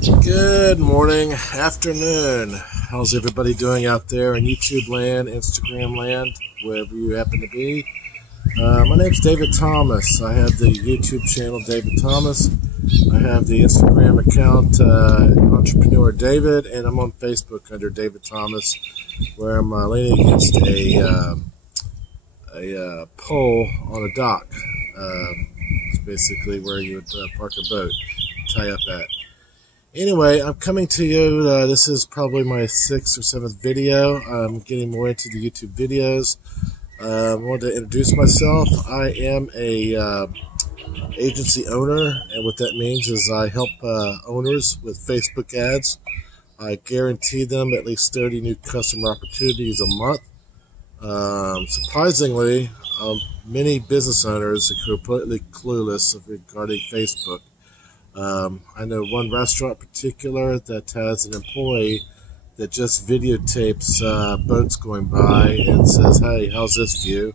Good morning, afternoon. How's everybody doing out there in YouTube land, Instagram land, wherever you happen to be? My name's David Thomas. I have the YouTube channel David Thomas. I have the Instagram account Entrepreneur David, and I'm on Facebook under David Thomas, where I'm leaning against a pole on a dock. It's basically where you would park a boat, tie up at. Anyway, I'm coming to you. This is probably my 6th or 7th video. I'm getting more into the YouTube videos. I wanted to introduce myself. I am a agency owner, and what that means is I help owners with Facebook ads. I guarantee them at least 30 new customer opportunities a month. Surprisingly, many business owners are completely clueless regarding Facebook. I know one restaurant in particular that has an employee that just videotapes boats going by and says, "Hey, how's this view?"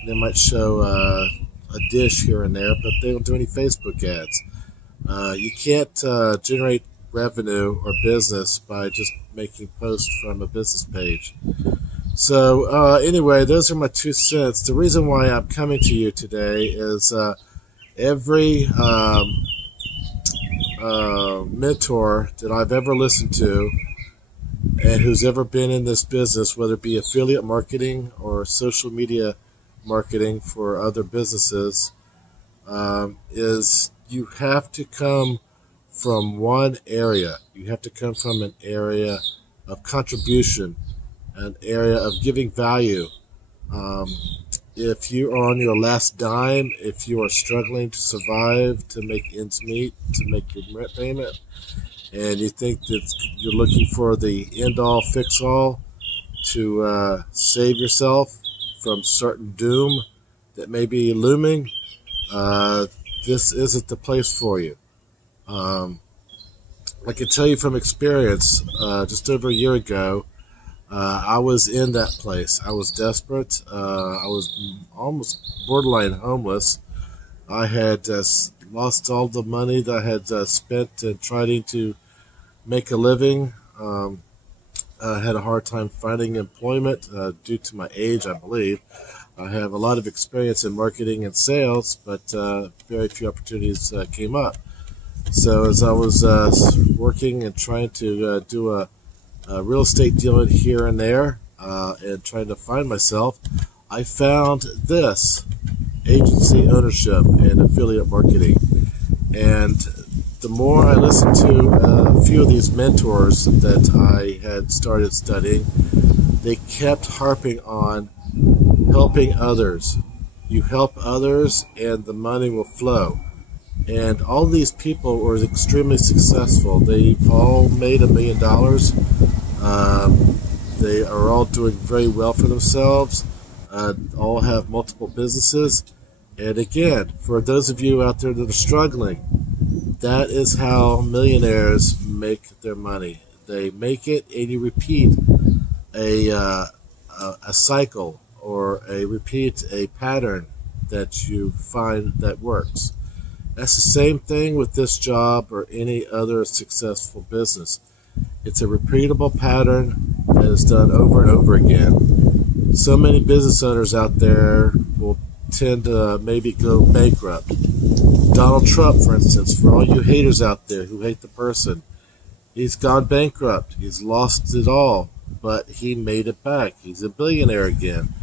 And they might show a dish here and there, but they don't do any Facebook ads. You can't generate revenue or business by just making posts from a business page. So anyway, those are my 2 cents. The reason why I'm coming to you today is every mentor that I've ever listened to and who's ever been in this business, whether it be affiliate marketing or social media marketing for other businesses, is you have to come from one area. You have to come from an area of contribution, an area of giving value. If you are on your last dime, if you are struggling to survive, to make ends meet, to make your rent payment, and you think that you're looking for the end-all, fix-all to save yourself from certain doom that may be looming, this isn't the place for you. I can tell you from experience, just over a year ago, I was in that place. I was desperate. I was almost borderline homeless. I had lost all the money that I had spent trying to make a living. I had a hard time finding employment due to my age, I believe. I have a lot of experience in marketing and sales, but very few opportunities came up. So as I was working and trying to do a real estate dealing here and there and trying to find myself, I found this agency ownership and affiliate marketing. And the more I listened to a few of these mentors that I had started studying, they kept harping on helping others. You help others and the money will flow. And all these people were extremely successful. They've all made $1 million. They are all doing very well for themselves. All have multiple businesses. And again, for those of you out there that are struggling, that is how millionaires make their money. They make it, and you repeat a cycle or repeat a pattern that you find that works. That's the same thing with this job or any other successful business. It's a repeatable pattern that is done over and over again. So many business owners out there will tend to maybe go bankrupt. Donald Trump, for instance, for all you haters out there who hate the person, he's gone bankrupt. He's lost it all, but he made it back. He's a billionaire again.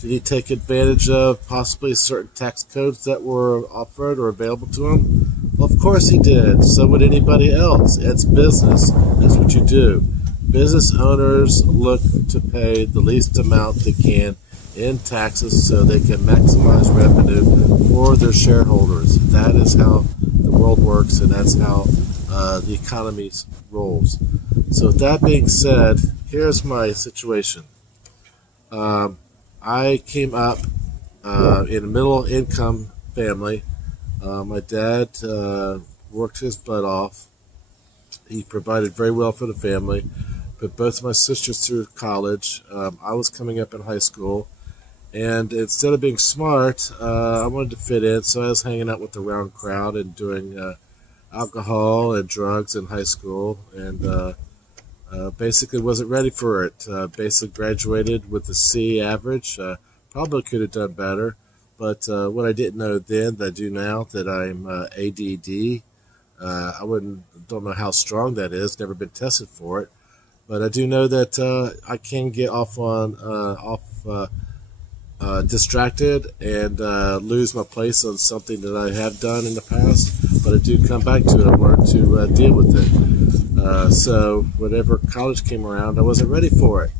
Did he take advantage of possibly certain tax codes that were offered or available to him? Well, of course he did. So would anybody else. It's business. That's what you do. Business owners look to pay the least amount they can in taxes so they can maximize revenue for their shareholders. That is how the world works, and that's how the economy rolls. So with that being said, here's my situation. I came up in a middle-income family. My dad worked his butt off. He provided very well for the family, put both of my sisters through college. I was coming up in high school, and instead of being smart, I wanted to fit in, so I was hanging out with the round crowd and doing alcohol and drugs in high school, and basically wasn't ready for it. Basically graduated with a C average. Probably could have done better, but what I didn't know then that I do now, that I'm ADD. I don't know how strong that is. Never been tested for it, but I do know that I can get distracted and lose my place on something that I have done in the past. But I do come back to it and learn to deal with it. So whenever college came around, I wasn't ready for it.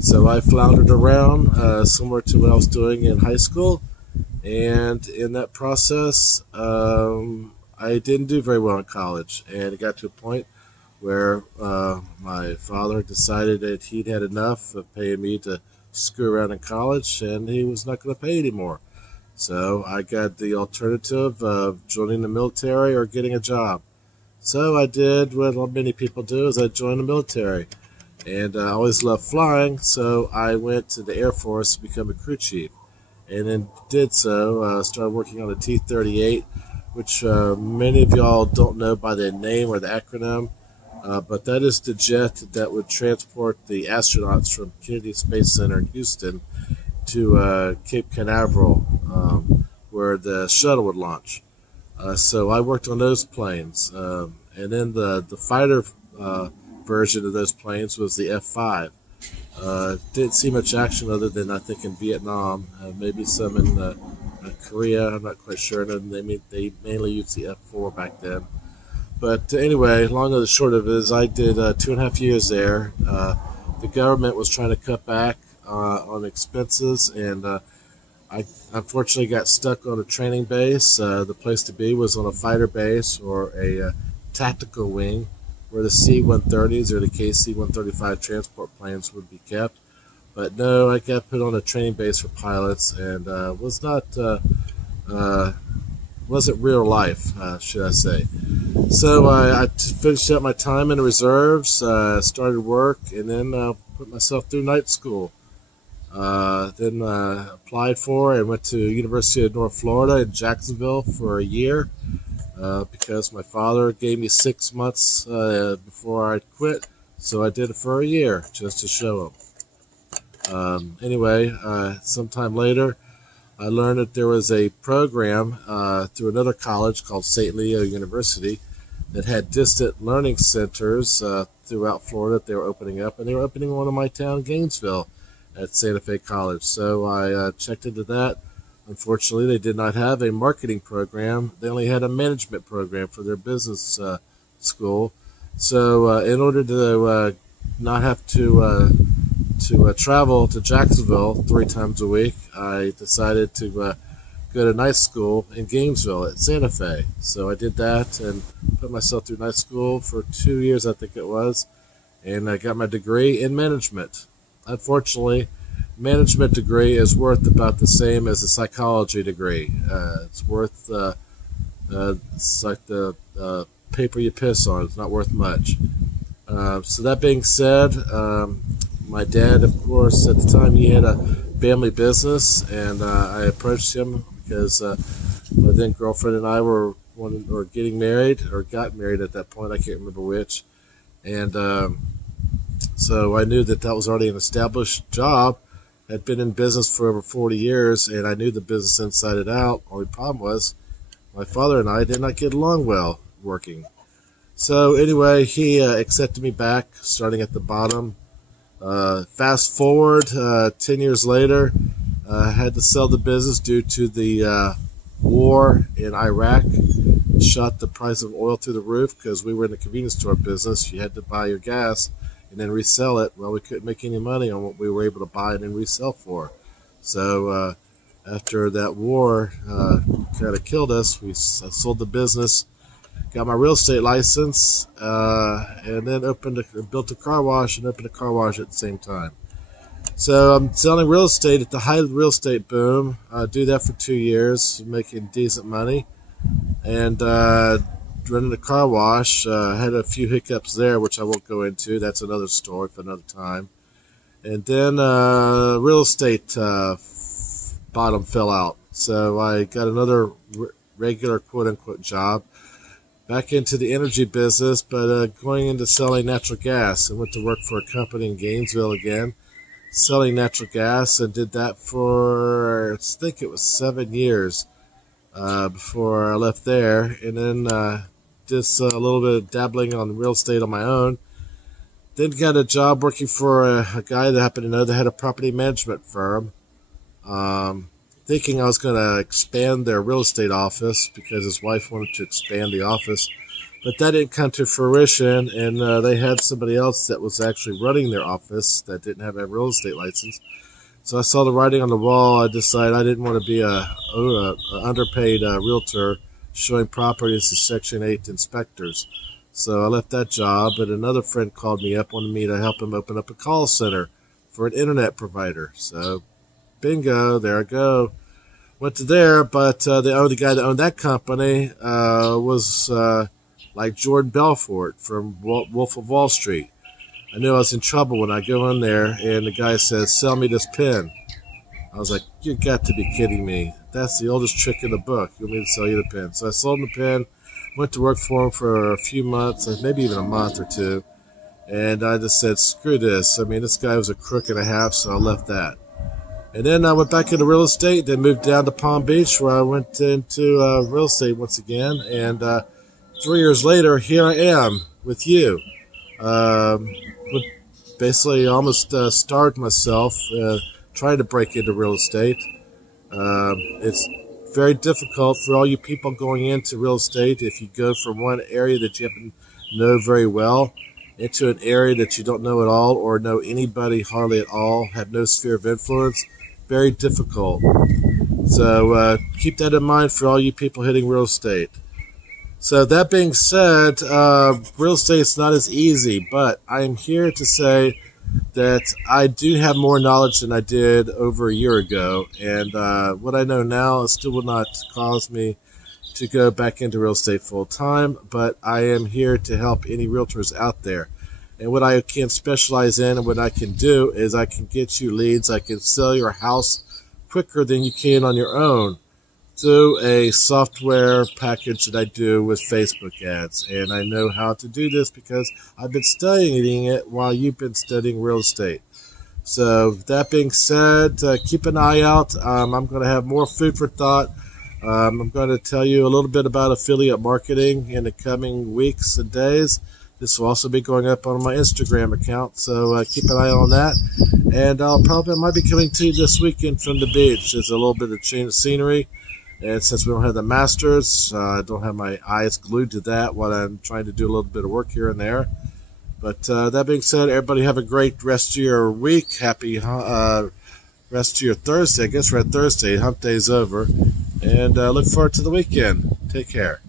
So I floundered around similar to what I was doing in high school, and in that process, I didn't do very well in college, and it got to a point where my father decided that he'd had enough of paying me to screw around in college, and he was not going to pay anymore. So I got the alternative of joining the military or getting a job. So I did what many people do: is I joined the military, and I always loved flying. So I went to the Air Force to become a crew chief, and then did so. Started working on the T-38, which many of y'all don't know by the name or the acronym. But that is the jet that would transport the astronauts from Kennedy Space Center in Houston to Cape Canaveral, where the shuttle would launch. So I worked on those planes. And then the fighter version of those planes was the F-5. Didn't see much action other than, I think, in Vietnam, maybe some in Korea. I'm not quite sure. And they mainly used the F-4 back then. But anyway, long and the short of it is I did 2.5 years there. The government was trying to cut back on expenses, and I unfortunately got stuck on a training base. The place to be was on a fighter base or a tactical wing where the C-130s or the KC-135 transport planes would be kept. But no, I got put on a training base for pilots, and wasn't real life, should I say. So I finished up my time in the reserves, started work, and then put myself through night school. Then applied for and went to University of North Florida in Jacksonville for a year because my father gave me 6 months before I quit. So I did it for a year just to show him. Anyway, sometime later, I learned that there was a program through another college called St. Leo University that had distant learning centers throughout Florida that they were opening up, and they were opening one in my town, Gainesville, at Santa Fe College. So I checked into that. Unfortunately, they did not have a marketing program. They only had a management program for their business school. So in order to not have to travel to Jacksonville 3 times a week, I decided to go to night school in Gainesville at Santa Fe. So I did that and put myself through night school for 2 years, I think it was, and I got my degree in management. Unfortunately, management degree is worth about the same as a psychology degree. It's worth it's like the paper you piss on. It's not worth much. So that being said, my dad, of course, at the time he had a family business, and I approached him because my then girlfriend and I were getting married, or got married at that point. I can't remember which. And so I knew that was already an established job. Had been in business for over 40 years, and I knew the business inside and out. Only problem was my father and I did not get along well working. So anyway, he accepted me back, starting at the bottom. Fast forward 10 years later, I had to sell the business due to the war in Iraq. It shot the price of oil through the roof because we were in the convenience store business. You had to buy your gas and then resell it. Well, we couldn't make any money on what we were able to buy and then resell for. So after that war kind of killed us, I sold the business, got my real estate license, and then built a car wash and opened a car wash at the same time. So I'm selling real estate at the height of the real estate boom. I do that for 2 years, making decent money, and running a car wash. Had a few hiccups there, which I won't go into. That's another story for another time. And then real estate bottom fell out, so I got another regular quote-unquote job back into the energy business, but going into selling natural gas. I went to work for a company in Gainesville again, selling natural gas, and did that for, I think it was 7 years before I left there. And then just a little bit of dabbling on real estate on my own. Then got a job working for a guy that I happened to know that had a property management firm. Thinking I was going to expand their real estate office because his wife wanted to expand the office. But that didn't come to fruition, and they had somebody else that was actually running their office that didn't have a real estate license. So I saw the writing on the wall. I decided I didn't want to be a underpaid realtor showing properties to Section 8 inspectors. So I left that job, and another friend called me up, wanted me to help him open up a call center for an internet provider. So bingo, there I go. Went to there, but the guy that owned that company was like Jordan Belfort from Wolf of Wall Street. I knew I was in trouble when I go in there, and the guy says, "Sell me this pen." I was like, "You got to be kidding me. That's the oldest trick in the book. You want me to sell you the pen?" So I sold him the pen, went to work for him for a few months, maybe even a month or two, and I just said, "Screw this." I mean, this guy was a crook and a half, so I left that. And then I went back into real estate, then moved down to Palm Beach, where I went into real estate once again. And 3 years later, here I am with you. Basically, almost starved myself trying to break into real estate. It's very difficult for all you people going into real estate if you go from one area that you happen to know very well into an area that you don't know at all or know anybody hardly at all, have no sphere of influence. Very difficult. So keep that in mind for all you people hitting real estate. So that being said, real estate is not as easy, but I am here to say that I do have more knowledge than I did over a year ago, and what I know now still will not cause me to go back into real estate full time, but I am here to help any realtors out there. And what I can specialize in and what I can do is I can get you leads. I can sell your house quicker than you can on your own through a software package that I do with Facebook ads. And I know how to do this because I've been studying it while you've been studying real estate. So that being said, keep an eye out. I'm going to have more food for thought. I'm going to tell you a little bit about affiliate marketing in the coming weeks and days. This will also be going up on my Instagram account, so keep an eye on that. And might be coming to you this weekend from the beach. There's a little bit of change of scenery. And since we don't have the Masters, I don't have my eyes glued to that while I'm trying to do a little bit of work here and there. But that being said, everybody have a great rest of your week. Happy rest of your Thursday. I guess we're at Thursday. Hump day's over. And look forward to the weekend. Take care.